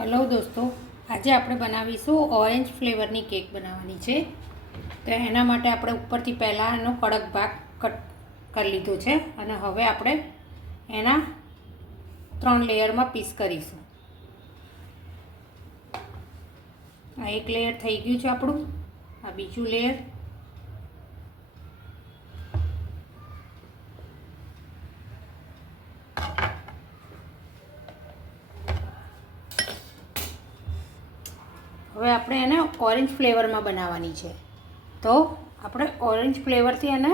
Hello દોસ્તો, આજે આપણે બનાવીશું ઓરેન્જ ફ્લેવરની કેક બનાવવાની છે. તો એના માટે આપણે ઉપરથી પહેલાં એનો કડક ભાગ કટ કરી લીધો છે અને હવે આપણે એના 3 લેયરમાં પીસ કરીશું. આ એક લેયર થઈ ગયું છે આપણું. આ બીજું લેયર, હવે આપણે એને ઓરેન્જ ફ્લેવરમાં બનાવવાની છે. તો આપણે ઓરેન્જ ફ્લેવરથી એને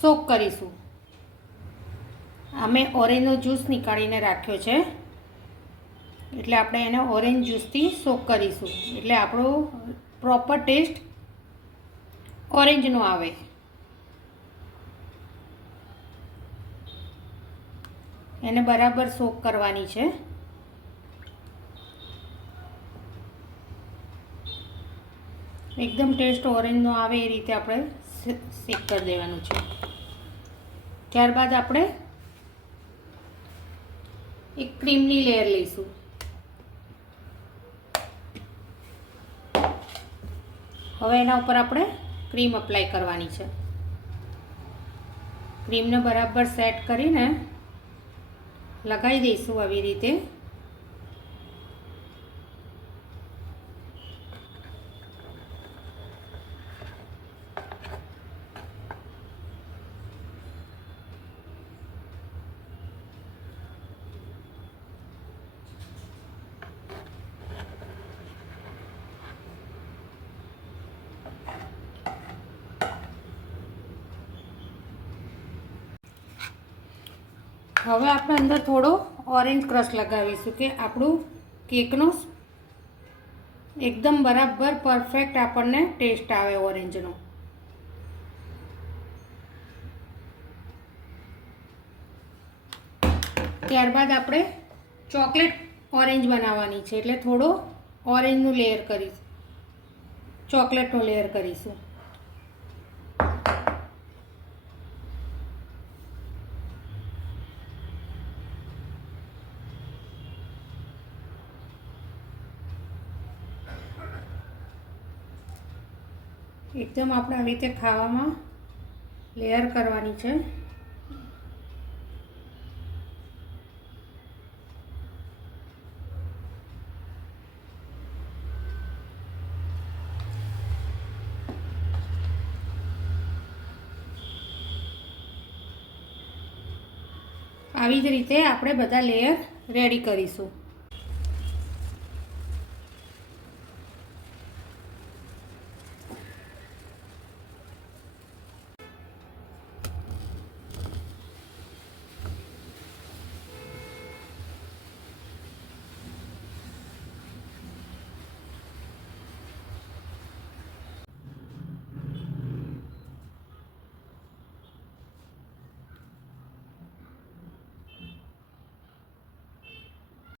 સોક કરીશું. અમે ઓરેન્જનો જ્યુસ નીકાળીને રાખ્યો છે, એટલે આપણે એને ઓરેન્જ જ્યુસથી સોક કરીશું, એટલે આપણો પ્રોપર ટેસ્ટ ઓરેન્જનો આવે. એને બરાબર સોક કરવાની છે. એકદમ ટેસ્ટ ઓરેન્જનો આવે એ રીતે આપણે શેક કરી દેવાનું છે. ત્યારબાદ આપણે એક ક્રીમની લેયર લઈશું. હવે એના ઉપર આપણે ક્રીમ અપ્લાય કરવાની છે. ક્રીમને બરાબર સેટ કરીને લગાવી દઈશું આવી રીતે. હવે આપણે અંદર થોડો ઓરેન્જ ક્રશ લગાવીશું કે આપણું કેકનો એકદમ બરાબર પરફેક્ટ આપણને ટેસ્ટ આવે ઓરેન્જનો. ત્યારબાદ આપણે ચોકલેટ ઓરેન્જ બનાવવાની છે, એટલે થોડો ઓરેન્જનું લેયર કરીશું, ચોકલેટનું લેયર કરીશું. એકદમ આપણે આવી રીતે ખાવામાં લેયર કરવાની છે. આવી જ રીતે આપણે બધા લેયર રેડી કરીશું.